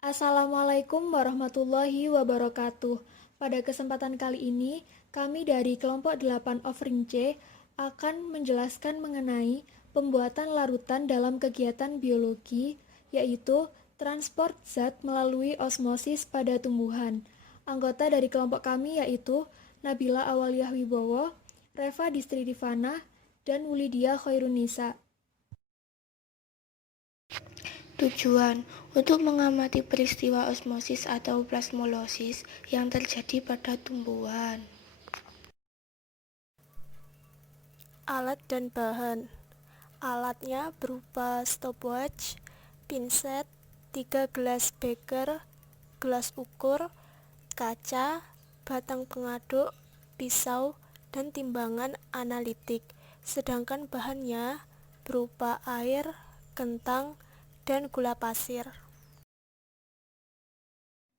Assalamualaikum warahmatullahi wabarakatuh. Pada kesempatan kali ini, kami dari kelompok 8 Offering C akan menjelaskan mengenai pembuatan larutan dalam kegiatan biologi, yaitu transport zat melalui osmosis pada tumbuhan. Anggota dari kelompok kami yaitu Nabila Awaliyah Wibowo, Reva Distri Divana, dan Wulidia Khairunisa. Tujuan untuk mengamati peristiwa osmosis atau plasmolosis yang terjadi pada tumbuhan. Alat dan bahan. Alatnya berupa stopwatch, pinset, 3 gelas beker, gelas ukur, kaca, batang pengaduk, pisau, dan timbangan analitik. Sedangkan bahannya berupa air, kentang, dan gula pasir.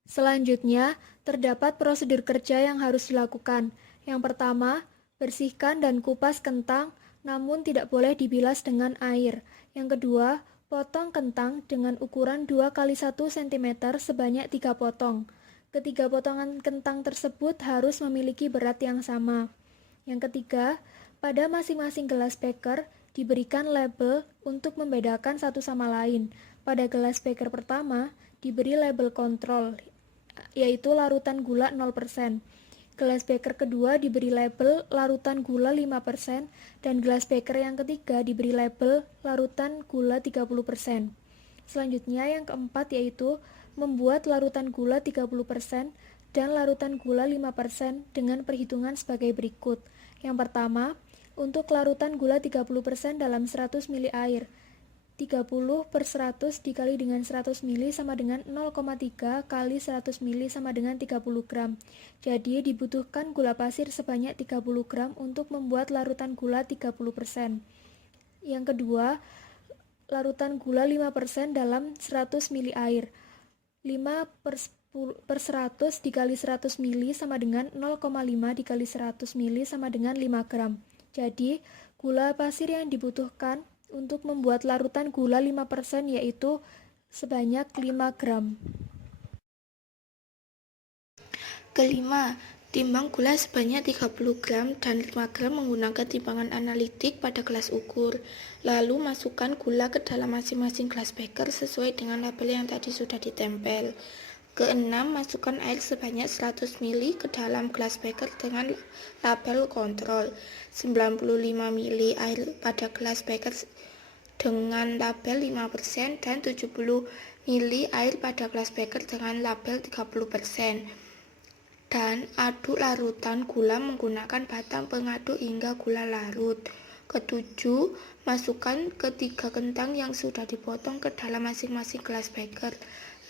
Selanjutnya, terdapat prosedur kerja yang harus dilakukan. Yang pertama, bersihkan dan kupas kentang, namun tidak boleh dibilas dengan air. Yang kedua, potong kentang dengan ukuran 2 x 1 cm sebanyak 3 potong. Ketiga potongan kentang tersebut harus memiliki berat yang sama. Yang ketiga, pada masing-masing gelas beker diberikan label untuk membedakan satu sama lain. Pada gelas beker pertama diberi label kontrol, yaitu larutan gula 0%. Gelas beker kedua diberi label larutan gula 5% dan gelas beker yang ketiga diberi label larutan gula 30%. Selanjutnya yang keempat yaitu membuat larutan gula 30% dan larutan gula 5% dengan perhitungan sebagai berikut. Yang pertama, untuk larutan gula 30% dalam 100 ml air, 30/100 dikali dengan 100 ml sama dengan 0,3 kali 100 ml sama dengan 30 gram. Jadi dibutuhkan gula pasir sebanyak 30 gram untuk membuat larutan gula 30%. Yang kedua, larutan gula 5% dalam 100 ml air. 5/100 dikali 100 ml sama dengan 0,5 dikali 100 ml sama dengan 5 gram. Jadi, gula pasir yang dibutuhkan untuk membuat larutan gula 5% yaitu sebanyak 5 gram. Kelima, timbang gula sebanyak 30 gram dan 5 gram menggunakan timbangan analitik pada gelas ukur. Lalu masukkan gula ke dalam masing-masing gelas beker sesuai dengan label yang tadi sudah ditempel. Keenam, masukkan air sebanyak 100 ml ke dalam gelas beker dengan label kontrol. 95 ml air pada gelas beker dengan label 5% dan 70 ml air pada gelas beker dengan label 30%. Dan aduk larutan gula menggunakan batang pengaduk hingga gula larut. Ketujuh, masukkan ketiga kentang yang sudah dipotong ke dalam masing-masing gelas beker.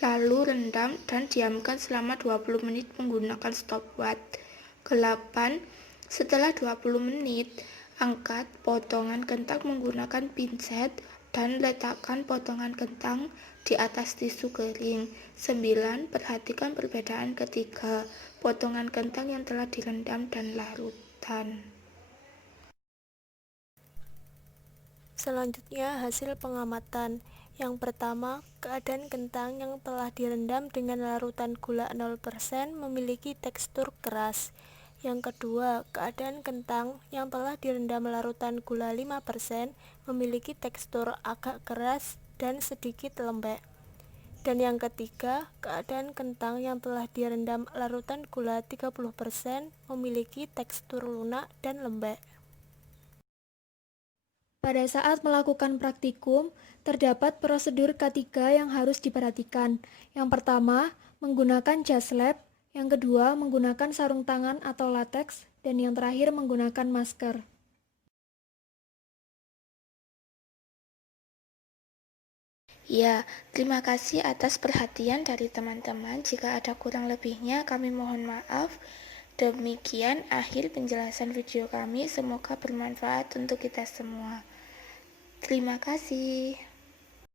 Lalu rendam dan diamkan selama 20 menit menggunakan stopwatch. 8. Setelah 20 menit, angkat potongan kentang menggunakan pinset dan letakkan potongan kentang di atas tisu kering. 9. Perhatikan perbedaan ketiga potongan kentang yang telah direndam dan larutan. Selanjutnya hasil pengamatan. Yang pertama, keadaan kentang yang telah direndam dengan larutan gula 0% memiliki tekstur keras. Yang kedua, keadaan kentang yang telah direndam larutan gula 5% memiliki tekstur agak keras dan sedikit lembek. Dan yang ketiga, keadaan kentang yang telah direndam larutan gula 30% memiliki tekstur lunak dan lembek. Pada saat melakukan praktikum, terdapat prosedur K3 yang harus diperhatikan. Yang pertama, menggunakan jas lab. Yang kedua, menggunakan sarung tangan atau latex. Dan yang terakhir, menggunakan masker. Ya, terima kasih atas perhatian dari teman-teman. Jika ada kurang lebihnya, kami mohon maaf. Demikian akhir penjelasan video kami. Semoga bermanfaat untuk kita semua. Terima kasih.